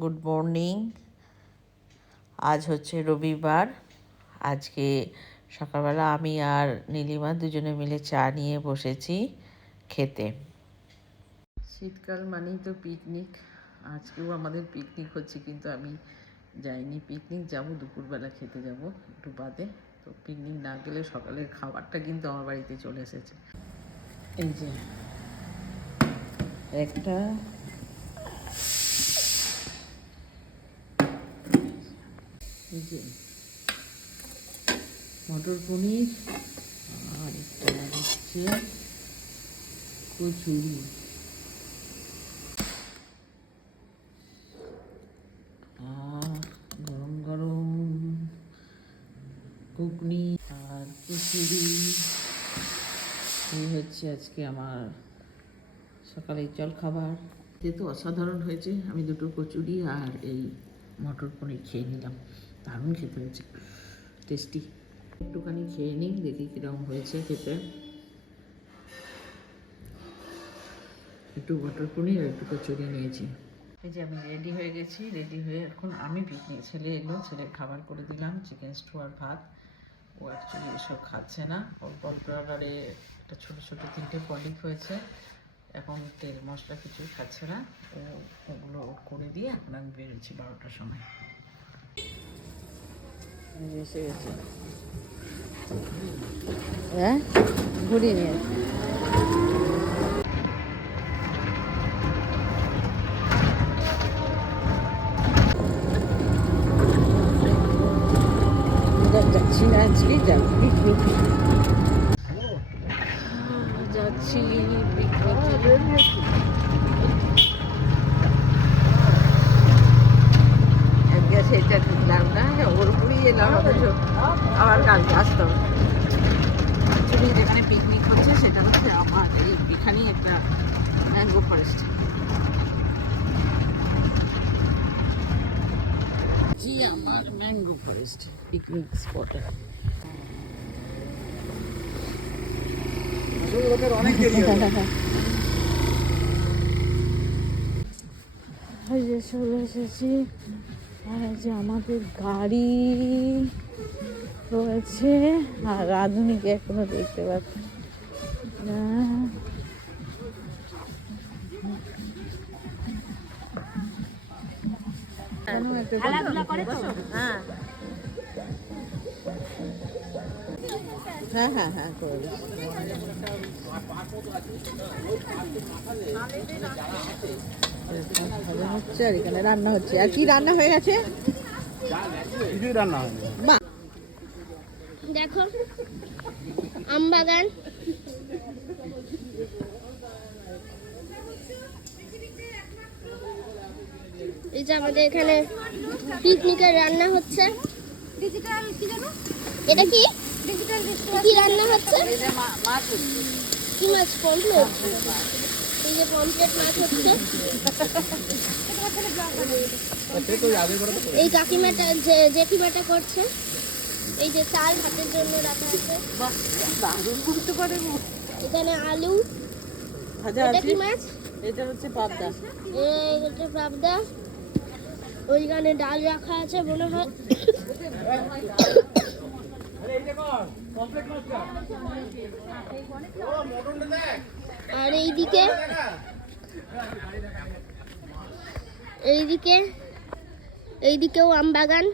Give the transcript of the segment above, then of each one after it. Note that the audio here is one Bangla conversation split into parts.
Good morning. আজ হচ্ছে রবিবার। আজকে সকালবেলা আমি আর নীলিমা দুজনে মিলে চা নিয়ে বসেছি খেতে। শীতকাল মানেই তো পিকনিক। আজকেও আমাদের পিকনিক হচ্ছে, কিন্তু আমি যাইনি। পিকনিক যাব, দুপুরবেলা খেতে যাব একটু বাদে। তো পিকনিক না গেলে সকালের খাবারটা কিন্তু আমার বাড়িতে চলে এসেছে। এই যে একটা মটর পনির, আর একটা হচ্ছে কচুরি, আর গরম গরম ঘুগনি আর কচুরি। এই হচ্ছে আজকে আমার সকালের জলখাবার। যেহেতু অসাধারণ হয়েছে, আমি দুটো কচুরি আর এই মটর পনির খেয়ে নিলাম। দারুণ খেতে হয়েছে, টেস্টি। একটুখানি খেয়ে নিই, দেখি কীরকম হয়েছে খেতে। একটু মটর পনির আর একটু কচুরি নিয়েছি। এই যে আমি রেডি হয়ে গেছি। রেডি হয়ে এখন আমি পিকনিক, ছেলে এলো, ছেলের খাবার করে দিলাম, চিকেন স্টু আর ভাত। ও অ্যাকচুয়ালি এসব খাচ্ছে না। অল্প অল্প অর্ডারে একটা ছোটো ছোটো 3টে পলিক হয়েছে। এখন তেল মশলা কিছুই খাচ্ছে না। ওগুলো করে দিয়ে এখন আমি বেরোচ্ছি 12টার সময়। এসে গেছে, হ্যাঁ ঘুরিয়ে নিয়ে যাচ্ছি না, আজকে যাবো পিকনিক। যাচ্ছি পিকনিক। সেটা ঢুকলাম না, ওর উপরেই এলাম, আবার কালকে আসতাম। অ্যাকচুয়ালি যেখানে পিকনিক হচ্ছে সেটা হচ্ছে আমার এখানেই একটা ম্যাঙ্গো ফরেস্ট। জি, আমার ম্যাঙ্গো ফরেস্ট পিকনিক স্পটে। অনেক দেরি চলে এসেছি। আর যে আমাদের গাড়ি রয়েছে, আর রাধুনিকে এখনো দেখতে পাচ্ছি না। হ্যাঁ হ্যাঁ হ্যাঁ করে দিচ্ছি। হচ্ছে আর এখানে রান্না হচ্ছে। আর কি রান্না হয়ে গেছে? দেখো আমবাগান, এই যে আমাদের এখানে পিকনিকের রান্না হচ্ছে। এটা কি কি রান্না হচ্ছে? কি মাছ? পমফ্লেট। এই যে পমফ্লেট মাছ হচ্ছে। এই কাকিমাটা জেঠিমাটা করছে। এই যে চাল ভাতের জন্য রাখা আছে। এখানে আলু ভাজা আছে। এটা কি মাছ? এটা হচ্ছে পাবদা। এটা পাবদা। ওইখানে ডাল রাখা আছে মনে হয়। আর এইদিকেও আম বাগান।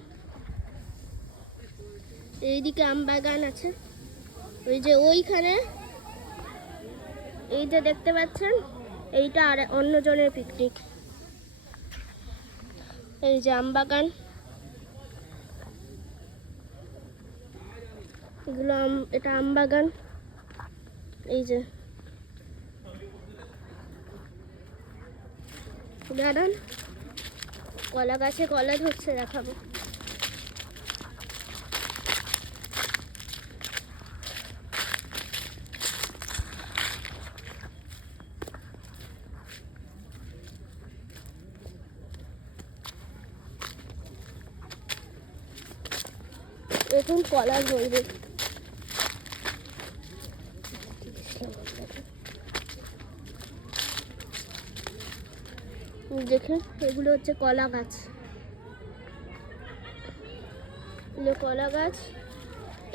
এইদিকে আম বাগান আছে। ওই যে ওইখানে এই যে দেখতে পাচ্ছেন, এইটা আর অন্যজনের পিকনিক। এই যে আম বাগান, এগুলো এটা আম বাগান। এই যে দাঁড়ান, কলা গাছে কলা ধরছে, দেখাবো। এখন কলা ধরবে। দেখুন এগুলো হচ্ছে কলা গাছ, এগুলো কলা গাছ।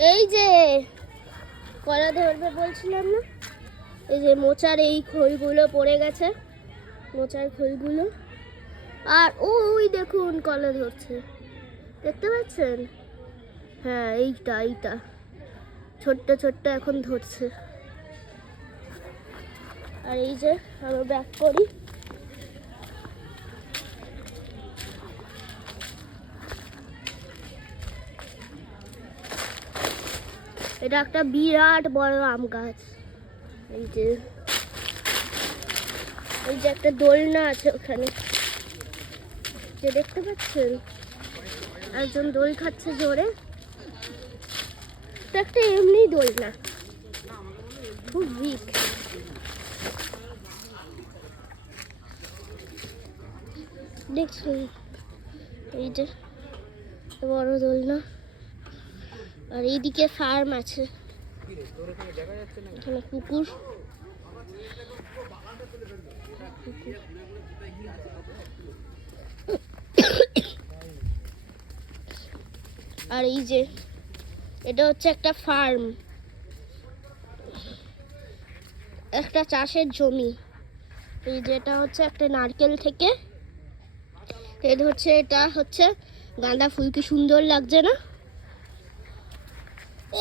এই যে কলা ধরবে বলছিলাম না, এই যে মোচার এই খোলগুলো পড়ে গেছে, মোচার খোলগুলো। আর ওই দেখুন কলা ধরছে, দেখতে পাচ্ছেন? হ্যাঁ এইটা ছোট্ট ছোট্ট এখন ধরছে। আর এই যে আমরা ব্যাক করি, এটা একটা বিরাট বড় আম গাছ। এই যে একটা দোলনা আছে ওখানে, যে দেখতে পাচ্ছেন একজন দোল খাচ্ছে জোরে। এটা একটা এমনি দোলনা, খুব উইক। দেখছেন এই যে বড় দোলনা। আর এইদিকে ফার্ম আছে, এখানে কুকুর। আর এই যে এটা হচ্ছে একটা ফার্ম, একটা চাষের জমি। এই যে এটা হচ্ছে একটা নারকেল থেকে এটা হচ্ছে গাঁদা ফুল, কি সুন্দর লাগছে না?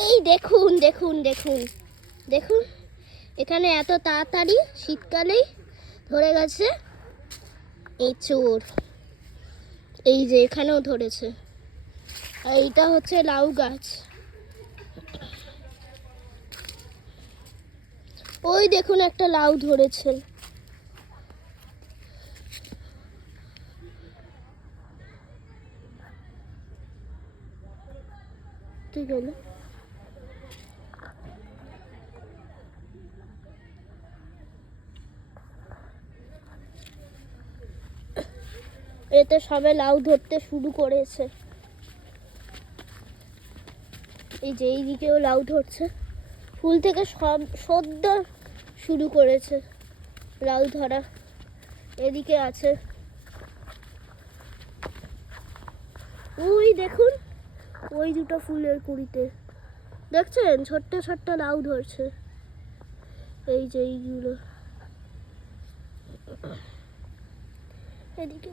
এই দেখুন দেখুন দেখুন দেখুন, এখানে এত তাড়াতাড়ি শীতকালেই ধরে গেছে এঁচোড়। এই যে এখানেও ধরেছে। আর এইটা হচ্ছে লাউ গাছ। ওই দেখুন একটা লাউ ধরেছে। ঠিক আছে, এতে সবে লাউ ধরতে শুরু করেছে। এই যে এইদিকেও লাউ ধরছে, ফুল থেকে সব সদ্য শুরু করেছে লাউ ধরা। এদিকে আছে, ওই দেখুন ওই দুটো ফুলের কুড়িতে দেখছেন ছোট্ট ছোট্ট লাউ ধরছে। এই যে এইগুলো এদিকে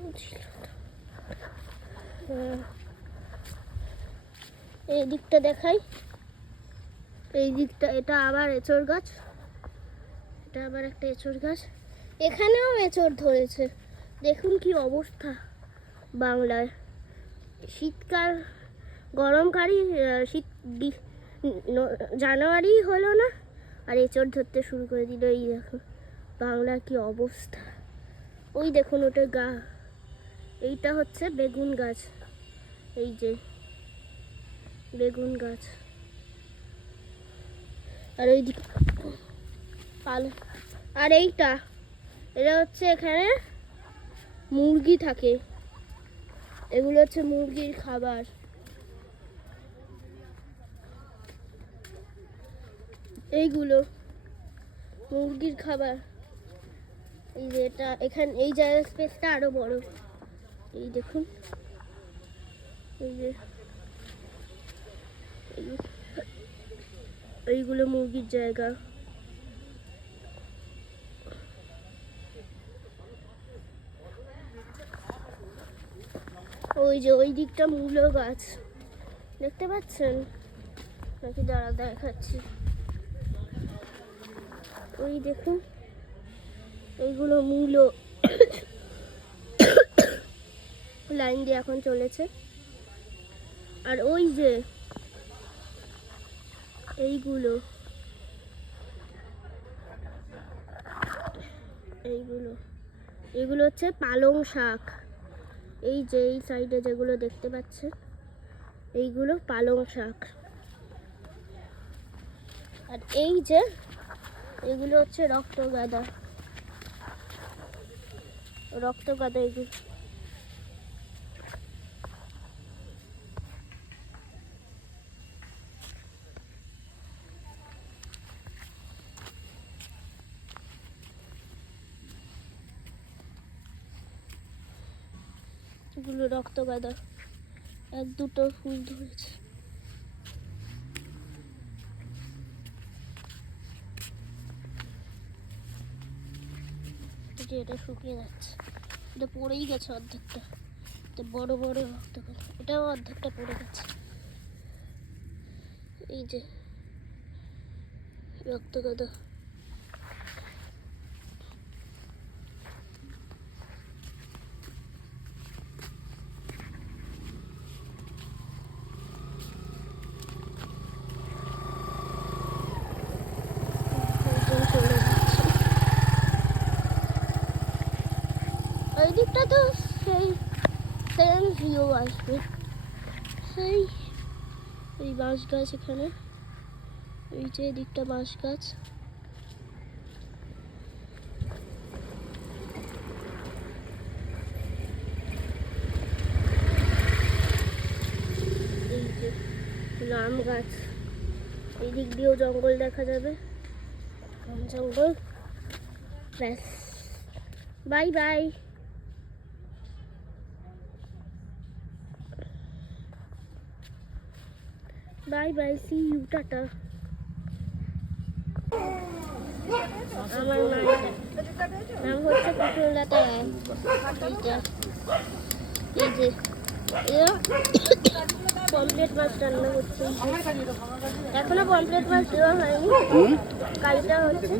এই দিকটা দেখাই, এই দিকটা এটা আবার এঁচোড় গাছ, এটা আবার একটা এঁচোড় গাছ। এখানেও এঁচোড় ধরেছে, দেখুন কি অবস্থা বাংলায়। শীতকাল গরমকালই শীত জানুয়ারি হলো না আর এঁচোড় ধরতে শুরু করে দিল। এই দেখুন বাংলার কি অবস্থা। ওই দেখুন ওটা এইটা হচ্ছে বেগুন গাছ, এই যে বেগুন গাছ। আর ওইদিকে আর এটা হচ্ছে এখানে মুরগি থাকে, এগুলো হচ্ছে মুরগির খাবার। এইগুলো মুরগির খাবার। এই যে এটা এখানে এই জায়গার স্পেসটা আরো বড়, এই দেখুন এই যে এইগুলো মুরগির জায়গা। ওই যে ওই দিকটা মূলো গাছ দেখতে পাচ্ছেন নাকি? দাঁড়া দেখাচ্ছি, ওই দেখুন এইগুলো মূলো লাইন দিয়ে এখন চলেছে। আর ওই যে এইগুলো এগুলো হচ্ছে পালং শাক। এই যে এই সাইডে যেগুলো দেখতে পাচ্ছেন এইগুলো পালং শাক। আর এই যে এগুলো হচ্ছে রক্তগাঁদা এগুলো। এগুলো রক্ত গাঁদা, এক দুটো ফুল ধরেছে। এটা শুকিয়ে যাচ্ছে, এটা পড়েই গেছে অর্ধেকটা। এটা বড় বড় রক্ত গাঁদা, এটাও অর্ধেকটা পড়ে গেছে। এই যে রক্ত গাঁদা, এই দিকটা তো সেই সেম ভিউ আসবে। সেই এই বাঁশ গাছ এখানে, এই যে এদিকটা বাঁশ গাছ। এই যে আম গাছ, এই দিক দিয়েও জঙ্গল দেখা যাবে, জঙ্গল। ব্যাস, bye bye. Bye bye, see you, টাটা। আমার নাম হচ্ছে কুকুরলতা রায়। এই যে পমপ্লেট মাছ রান্না হচ্ছে, এখনো পমপ্লেট মাছ দেওয়া হয়নি, কালটা হচ্ছে।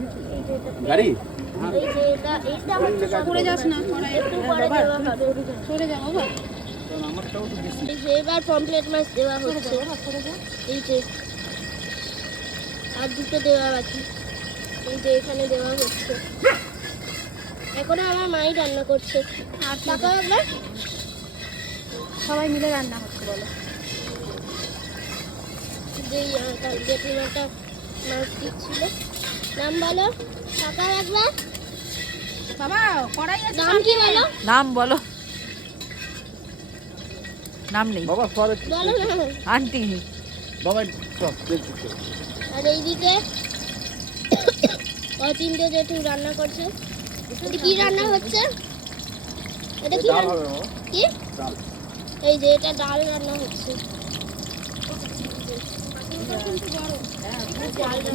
এই যে এটা হচ্ছে, পড়ে যাস না, একটু পরে দেওয়া হবে। সরে যাও বাবা। এই যে এবার পমপ্লেট মাছ দেওয়া হচ্ছে, এই যে আর দুটো দেওয়া বাকি, এই যে এখানে দেওয়া হচ্ছে। এখনো আমার মাই রান্না করছে। আর টাকা একবার সবাই মিলে রান্না হচ্ছে, বলো। যেই জেঠিমাটা মাছ দিচ্ছিল, নাম বলো টাকা একবার। বাবা কড়াই আছে, নাম কি বলো? নাম বলো। নাম নেই বাবা, বলো না আন্টি। বাবা সব দেখছি তো। আর এইদিকে অচিন্ত্য জেঠু রান্না করছে। এটা কি রান্না হচ্ছে? এটা কি ডাল হবে বাবা, কি? ডাল। এই যে এটা ডাল রান্না হচ্ছে।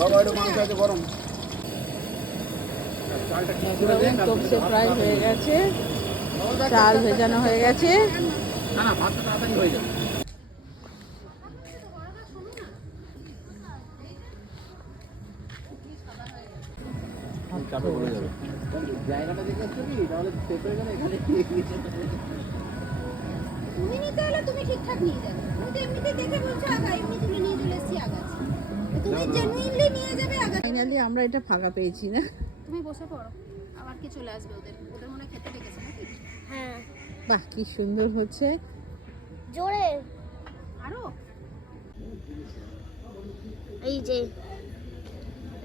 বাবা এটা মাংস আছে গরম। চালটা কি করে দেন? তপসে প্রায় হয়ে গেছে, চাল ভেজানো হয়ে গেছে। না না, ভাতটা তাড়াতাড়ি হয়ে যাবে। চাপে পড়ে যাবে। জায়গাটা দেখে আসছো কি? তাহলে পেপার এখানে তুমি নিতে হলে তুমি ঠিকঠাক নিয়ে যাবে। তুমি তো এমনিতেই দেখে বলছো আগা, এমনি তুলে নিয়ে চলে এসছি আগাছি। তুমি জেনুইনলি নিয়ে যাবে আগা। ফাইনালি আমরা এটা ফাঁকা পেয়েছি না? তুমি বসে পড়ো, আবার কি চলে আসবে ওদের মনে হয় খেতে ডেকেছে নাকি? হ্যাঁ, বাহ, কি সুন্দর হচ্ছে। জোরে। আরো এই যে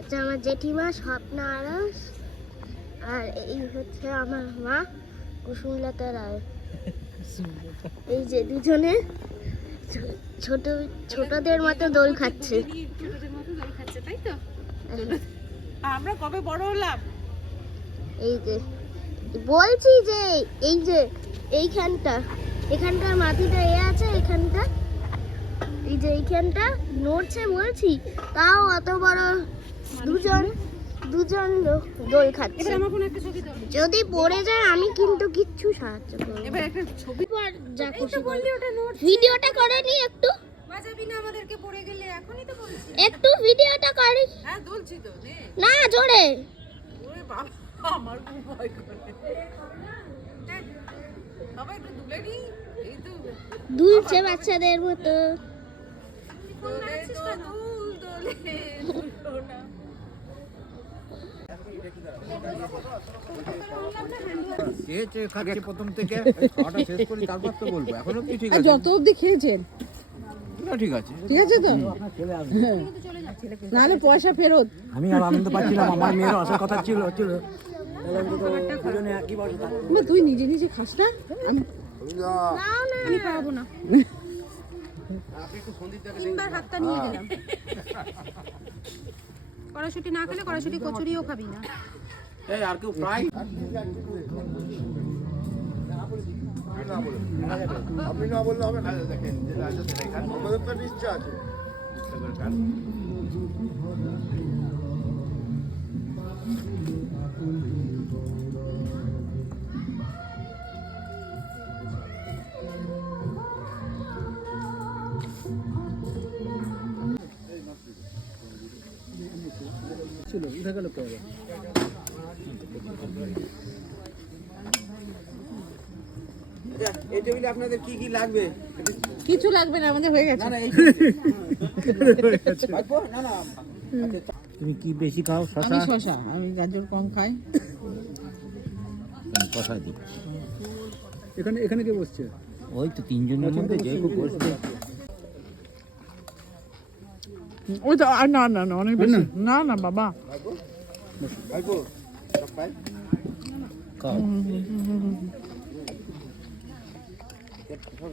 এটা আমার জেঠিমা স্বপ্না আরস, আর এই হচ্ছে আমার মা কুসুমলতা রায়। এই যে দুজনে ছোট ছোটদের মতো দোল খাচ্ছে। ছোটদের মতো দই খাচ্ছে, তাই তো? আমরা কবে বড় হলাম? এই যে বলছি যে এই যে এখানকার মাটিটা আছে, এখানটা এই যে এইখানটা নড়ছে বলছি, তাও অত বড় দুজন লোক দোল খাচ্ছে। এবার আমার কোনো একটা ছবি দাও। যদি পড়ে যায় আমি কিন্তু কিচ্ছু সাহায্য করব। এবার একটা ছবি পর যা এই খুশি তো করো। বললি ওটা নোট ভিডিওটা করে নি একটু, বাজাবি না আমাদেরকে পড়ে গেলে, এখনই তো বলছি। একটু ভিডিওটা করি হ্যাঁ দুলছি তো, নে। না জোরে। ওরে বাবা, আমার খুব ভয় করে। বাবা একটু দুলে নি, এই তো দুলছে বাচ্চাদের মতো। দোলে তো দুল দোলে দুলো না। খেয়েছে খাচ্ছে প্রথম থেকে, খাওয়াটা শেষ করি তারপর তো বলবো। এখনো কি ঠিক আছে? যত অবধি খেয়েছেন না, ঠিক আছে। ঠিক আছে তো, নাহলে পয়সা ফেরত। আমি আর আনন্দ পাচ্ছিলাম, আমার মেয়েরও আসার কথা ছিল। বা তুই নিজে নিজে খাস না? আমি খাওয়াবো না। তিনবার হাতটা নিয়ে গেলাম। কড়াইশুঁটি না খেলে কড়াইশুঁটি কচুরিও খাবি না। এই আর কেউ ফ্রাই? আপনি না বললে হবে না আমাদের তো নিশ্চয় আছে ছিল উঠে গেল পরে এই টেবিলে আপনাদের কি কি লাগবে? কিছু লাগবে না, আমাদের হয়ে গেছে। না এই রাখবো? না না তুমি কি বেশি খাও আমি শশা, আমি গাজর কম খাই। কষাই দিই এখানে এখানে কে বসছে ওই তো তিনজনের মধ্যে যে কেউ বসছে ওই তো না না না অনেক বেশি না না বাবা। রাখবো সব পাই খাও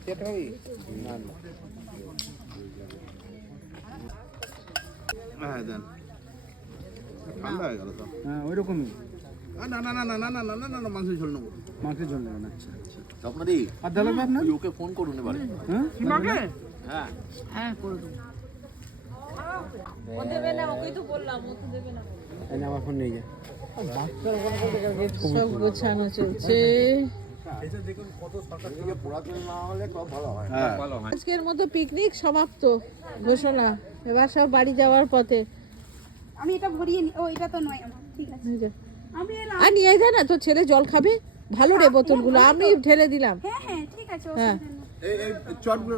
কেটে হবে না না হ্যাঁ দেন ঠান্ডা হয়ে গেল তো হ্যাঁ ওই রকমই না না না না না না না না না মাংস ঝোল নেবো মাংসের জন্য আচ্ছা আচ্ছা স্বপ্নদি আর ডাল হবে আপনার ওকে ফোন করুন এবারে হ্যাঁ তোমাকে হ্যাঁ হ্যাঁ করে দেবো। এনে আমার ফোন নিয়ে যা সব গোছানো চলছে। পড়াশোনা না হলে সব ভালো হয় হ্যাঁ ভালো হয় আজকের মতো পিকনিক সমাপ্ত ঘোষণা। এবার সব বাড়ি যাওয়ার পথে। আমি এটা ভরিয়ে নি ও এটা তো নয় আমার ঠিক আছে এই যে। আমি এলাম আর নিয়ে যা না, তো ছেলে জল খাবে ভালো রে বোতলগুলো আমি ঢেলে দিলাম। হ্যাঁ হ্যাঁ ঠিক আছে হ্যাঁ এই এই চটগুলো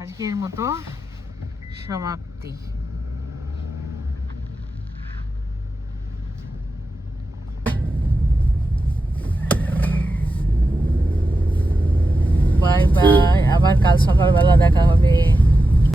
আজকের মতো সমাপ্তি। বাই বাই, আবার কাল সকালবেলা দেখা হবে।